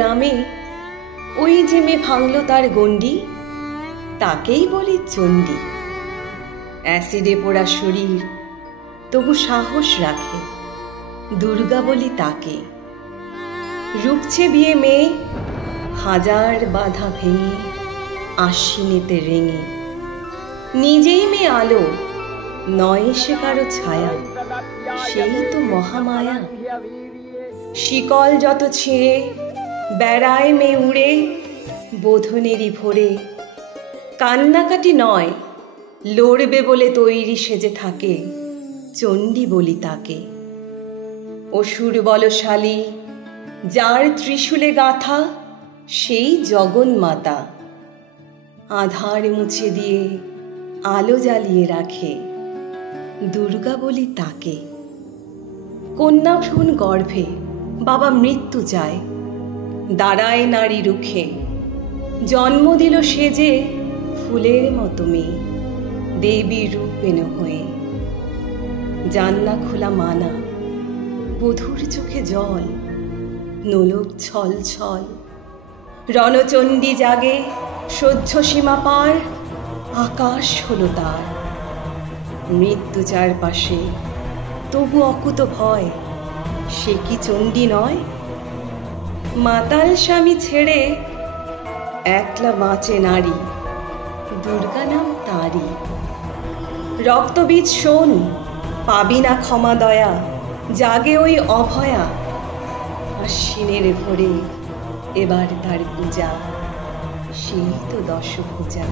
গ্রামে ওই যে মেয়ে ভাঙল তার গণ্ডি, তাকেই বলি চণ্ডী। অ্যাসিডে পোড়া শরীর তবু সাহস রাখে, দুর্গা বলি তাকে। রুখছে বিয়ে মেয়ে হাজার বাধা ভেঙে, আশ্বিনেতে রেঙে। নিজেই মেয়ে আলো, নয় সে কারো ছায়া, সেই তো মহামায়া। শিকল যত ছিঁড়ে বেড়ায় মেয়ে উড়ে, বোধনেরই ভোরে। কান্নাকাটি নয়, লড়বে বলে তৈরি সেজে থাকে, চণ্ডী বলি তাকে। অসুর বলশালী, যার ত্রিশূলে গাঁথা, সেই জগন্মাতা। আধার মুছে দিয়ে আলো জ্বালিয়ে রাখে, দুর্গা বলি তাকে। কন্যা ভ্রূণ গর্ভে বাবা মৃত্যু চায়, দাঁড়ায় নারী রুখে। জন্ম দিল সেজে ফুলের মতো মেয়ে, দেবীর রূপ পেন হয়ে। জানলা খোলা মানা, বধূর চোখে জল, নোলক ছল ছল। রণচণ্ডী জাগে, সহ্য সীমা পার, আকাশ হলো তার। মৃত্যু চারপাশে তবু অকুত ভয়, সে কি চণ্ডী নয়? মাতাল স্বামী ছেড়ে একলা বাঁচে নারী, দুর্গা নাম তারই। রক্তবীজ শোন, পাবি না ক্ষমা দয়া, জাগে ওই অভয়া। আশ্বিনের ভোরে এবার তার পূজা, সেই তো দশভূজা।